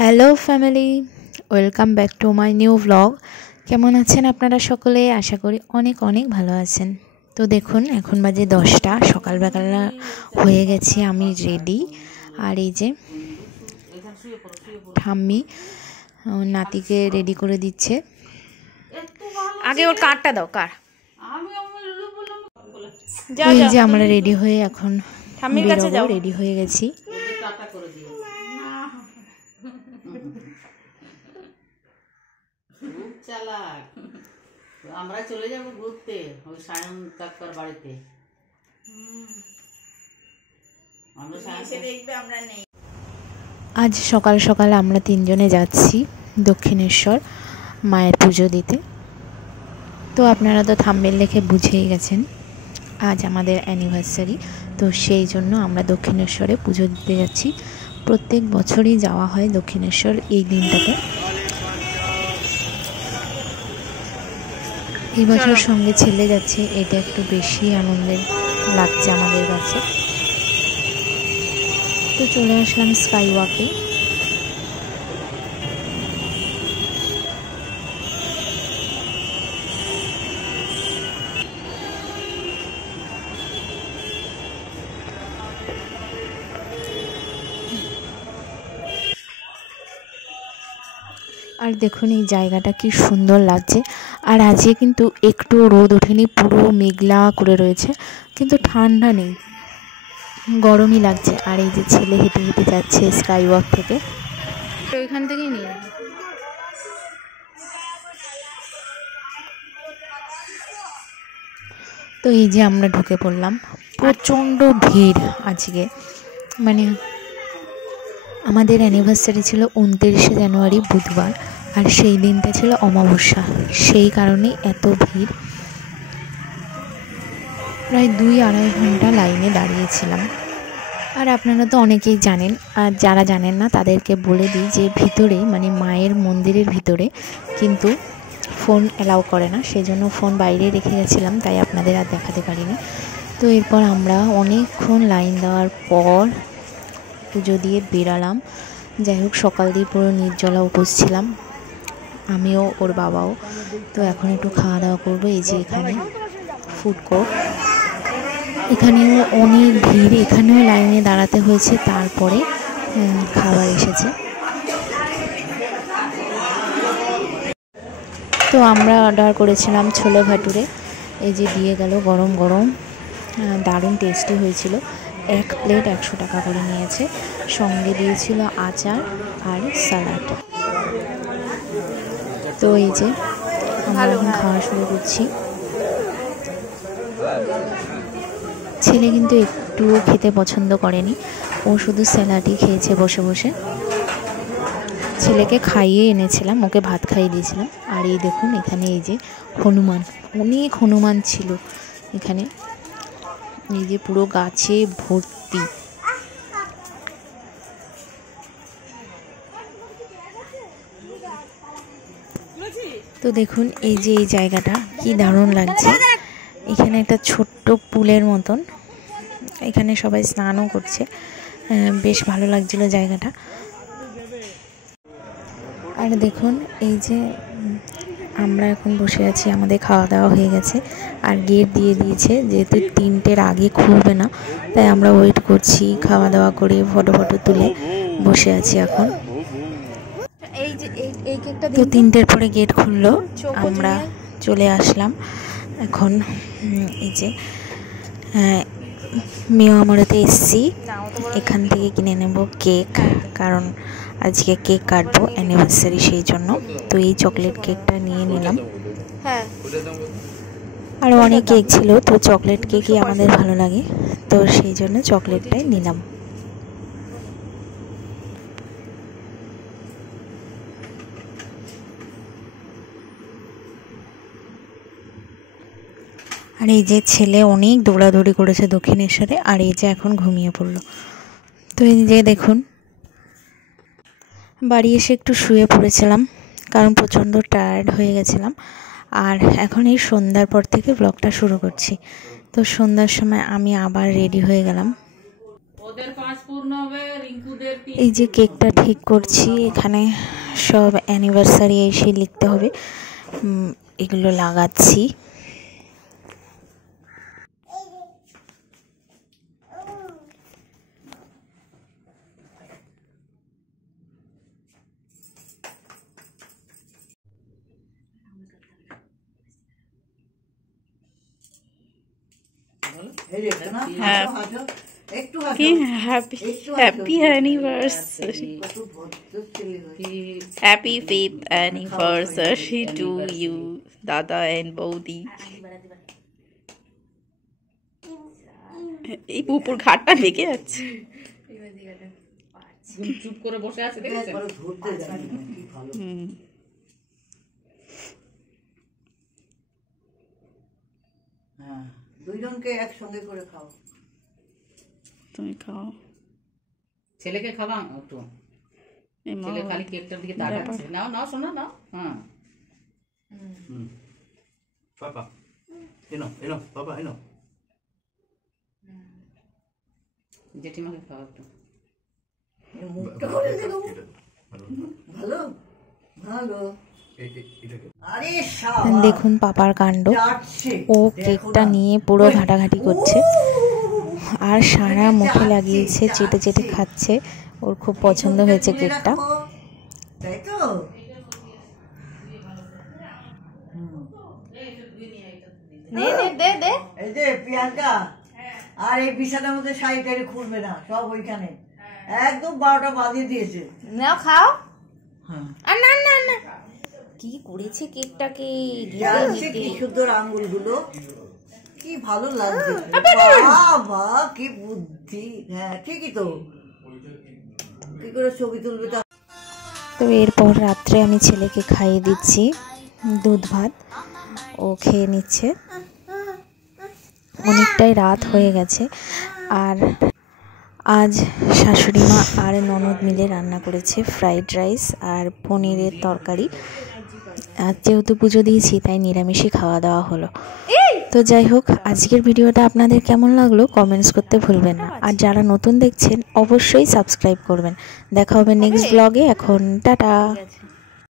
Hello family, welcome back to my new blog. কেমন আছেন আপনারা সকলে? আশা করি অনেক অনেক ভালো আছেন। তো দেখুন, এখন বাজে 10টা, সকালবেলা হয়ে গেছি আমি রেডি। আর এই যে ঠাম্মি নাতিকে রেডি করে দিচ্ছে। আগে ওর কার্ডটা দাও, কার। এই যে আমরা রেডি হয়ে এখন ঠাম্মির কাছে যাও, রেডি হয়ে গেছি। চালাক, আমরা চলে যাব ঘুরতে ওই সায়ন কাকার বাড়িতে। আজ সকাল সকাল আমরা তিনজনে যাচ্ছি দক্ষিণেশ্বর মায়ের পুজো দিতে। তো আপনারা তো থাম্বনেল দেখে বুঝেই গেছেন আজ আমাদের অ্যানিভার্সারি। তো সেই জন্য আমরা দক্ষিণেশ্বরে পুজো দিতে যাচ্ছি। প্রত্যেক বছরই যাওয়া হয় দক্ষিণেশ্বর এই দিনটাতে। এই বছর সঙ্গে ছেলে যাচ্ছে, এটা একটু বেশি আনন্দের লাগছে আমাদের কাছে। তো চলে আসলাম স্কাই ওয়াকে। আর দেখুন এই জায়গাটা কি সুন্দর লাগছে। আর আজকে কিন্তু একটু রোদ ওঠেনি, পুরো মেঘলা করে রয়েছে, কিন্তু ঠান্ডা নেই, গরমই লাগছে। আর এই যে ছেলে হেঁটে হেঁটে যাচ্ছে স্কাই ওয়াক থেকে, তো ওইখান থেকেই নিয়ে। তো এই যে আমরা ঢুকে পড়লাম। প্রচণ্ড ভিড় আজকে, মানে আমাদের অ্যানিভার্সারি ছিল 29শে জানুয়ারি বুধবার, আর সেই দিনটা ছিল অমাবস্যা, সেই কারণেই এত ভিড়। প্রায় 2-2.5 ঘন্টা লাইনে দাঁড়িয়েছিলাম। আর আপনারা তো অনেকেই জানেন, আর যারা জানেন না তাদেরকে বলে দিই যে ভিতরে, মানে মায়ের মন্দিরের ভিতরে কিন্তু ফোন অ্যালাউ করে না, সেজন্য ফোন বাইরে রেখে গেছিলাম, তাই আপনাদের আর দেখাতে পারিনি। তো এরপর আমরা অনেকক্ষণ লাইন দেওয়ার পর পুজো দিয়ে বেরালাম। যাই হোক, সকাল দিয়ে পুরো নির্জলা উপোস ছিলাম, আমিও ওর বাবাও। তো এখন একটু খাওয়া দাওয়া করবো। এই যে এখানে ফুড কোর্ট, এখানেও অনেক ভিড়, এখানেও লাইনে দাঁড়াতে হয়েছে, তারপরে খাবার এসেছে। তো আমরা অর্ডার করেছিলাম ছোলে ভাটুরে, এই যে দিয়ে গেল গরম গরম, দারুণ টেস্টি হয়েছিল। 1 প্লেট 100 টাকা করে নিয়েছে, সঙ্গে দিয়েছিল আচার আর স্যালাড। তো এই যে আমরা এখন খাওয়া শুরু করছি। ছেলে কিন্তু একটুও খেতে পছন্দ করেনি, ও শুধু স্যালাডই খেয়েছে বসে বসে। ছেলেকে খাইয়ে এনেছিলাম, ওকে ভাত খাইয়ে দিয়েছিলাম। আর এই দেখুন এখানে এই যে হনুমান, অনেক হনুমান ছিল এখানে, এই যে পুরো গাছে ভর্তি। তো দেখুন এই যে এই জায়গাটা কি দারুণ লাগছে। এখানে একটা ছোট্ট পুলের মতন, এখানে সবাই স্নানও করছে, বেশ ভালো লাগছিল জায়গাটা। আর দেখুন এই যে আমরা এখন বসে আছি, আমাদের খাওয়া দাওয়া হয়ে গেছে, আর গেট দিয়ে দিয়েছে, যেহেতু 3টের আগে খুলবে না, তাই আমরা ওয়েট করছি, খাওয়া দাওয়া করে ফটো তুলে বসে আছি এখন। তো 3টের পরে গেট খুললো, আমরা চলে আসলাম এখন। এই যে মিয়ামরেতে এসছি, এখান থেকে কিনে নেব কেক, কারণ আজকে কেক কাটবো অ্যানিভার্সারি, সেই জন্য। তো এই চকলেট কেকটা নিয়ে নিলাম। হ্যাঁ, আরও অনেক কেক ছিল, তো চকলেট কেকই আমাদের ভালো লাগে, তো সেই জন্য চকলেটটাই নিলাম। আর এই যে ছেলে অনেক দৌড়াদৌড়ি করেছে দক্ষিণেশ্বরে, আর এই যে এখন ঘুমিয়ে পড়লো। তো এই যে দেখুন, বাড়ি এসে একটু শুয়ে পড়েছিলাম, কারণ প্রচণ্ড টায়ার্ড হয়ে গেছিলাম। আর এখন এই সন্ধ্যার পর থেকে ব্লগটা শুরু করছি। তো সন্ধ্যার সময় আমি আবার রেডি হয়ে গেলাম। ওদের 5 পূর্ণ হবে রিঙ্কুদের 3 এই যে কেকটা ঠিক করছি, এখানে সব অ্যানিভার্সারি এসে লিখতে হবে, এগুলো লাগাচ্ছি। Happy anniversary. Happy 5th anniversary to you, Dada and Bodi. এই উপর ঘাটটা লেগে যাচ্ছে। চুপ করে বসে আছে দেখেছেন? হ্যাঁ, দুইজনকে একসঙ্গে করে খাও। তুমি খাও। ছেলেকে খাওয়া একটু। ছেলে খালি কেকটার দিকে তাকাচ্ছে। নাও নাও শোনো নাও। হ্যাঁ। পাপা এনো এনো পাপা এনো। জেঠিমাকে খাওয়া একটু। মুখটা করে দেখো। ভালো ভালো। আরে দেখুন পাপার কাণ্ড, ও কেকটা নিয়ে পুরো ঘাটাঘাটি করছে আর সারা মুখে লাগিয়েছে, চেটে চেটে খাচ্ছে। ওর খুব পছন্দ হয়েছে কেকটা। তাই তো এই যে প্রিয়াঙ্কা, আর এই বিছানার মধ্যে শাড়ি টাড়ি খুলবে না, সব ওইখানে একদম 12টা বাজিয়ে দিয়েছে। নাও খাও। হ্যাঁ, না না না, কি করেছে কেকটাকে, কি সুন্দর আঙ্গুলগুলো, কি ভালো লাগছে। বাবা কি বুদ্ধি। হ্যাঁ ঠিকই তো, কি করে ছবি তুলবে তা। তো এরপর রাত্রে আমি ছেলেকে খাইয়ে দিচ্ছি দুধ ভাত, ও খেয়ে নিচ্ছে। অনেকটাই রাত হয়ে গেছে। আর আজ শাশুড়ি মা আর ননদ মিলে রান্না করেছে ফ্রাইড রাইস আর পনিরের তরকারি। আজ যেহেতু পুজো দিয়েছি তাই নিরামিষই খাওয়া দাওয়া হলো। তো যাই হোক, আজকের ভিডিওটা আপনাদের কেমন লাগলো কমেন্টস করতে ভুলবেন না। আর যারা নতুন দেখছেন অবশ্যই সাবস্ক্রাইব করবেন। দেখা হবে নেক্সট ব্লগে। এখন টাটা।